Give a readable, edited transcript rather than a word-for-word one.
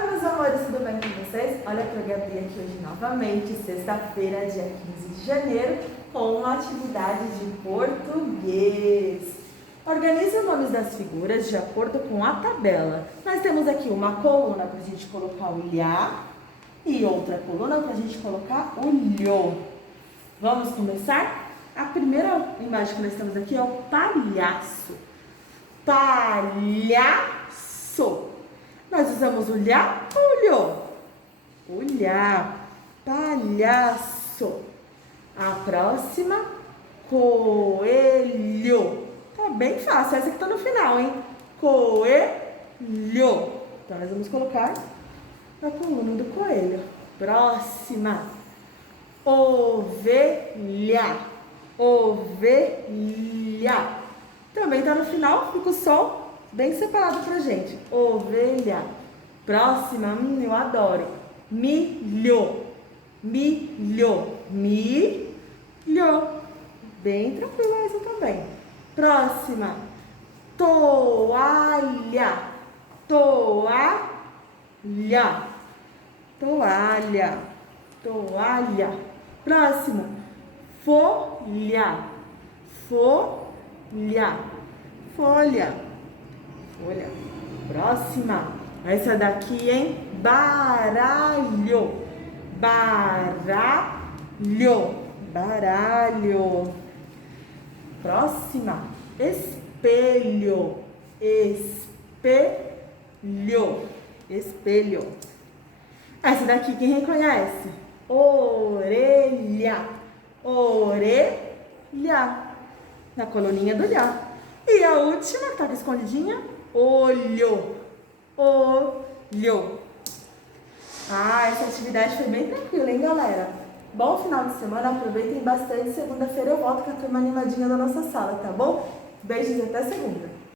Oi, meus amores, tudo bem com vocês? Olha para a Gabi aqui hoje novamente, sexta-feira, dia 15 de janeiro, com uma atividade de português. Organize os nomes das figuras de acordo com a tabela. Nós temos aqui uma coluna para a gente colocar o lhá e outra coluna para a gente colocar o lhô. Vamos começar? A primeira imagem que nós temos aqui é o palhaço. Palhaço. Nós usamos o lhá ou o lhô? O lhá. Palhaço. A próxima, coelho. Tá bem fácil. Essa aqui tá no final, hein? Coelho. Então, nós vamos colocar na coluna do coelho. Próxima. Ovelha. Ovelha. Também tá no final, fica o som bem separado pra gente. Ovelha. Próxima, eu adoro. Milho. Milho. Milho. Bem tranquilo essa também. Próxima. Toalha. Toalha. Toalha. Toalha. Próximo. Folha. Folha. Folha. Folha. Próxima. Essa daqui, hein? Baralho. Baralho. Baralho. Próxima. Espelho. Espelho. Espelho. Essa daqui, quem reconhece? Orelha. Orelha. Na coluninha do lhá. E a última, que tá escondidinha, olho. Olho. Essa atividade foi bem tranquila, hein, galera? Bom final de semana, aproveitem bastante. Segunda-feira eu volto com a turma animadinha da nossa sala, tá bom? Beijos e até segunda.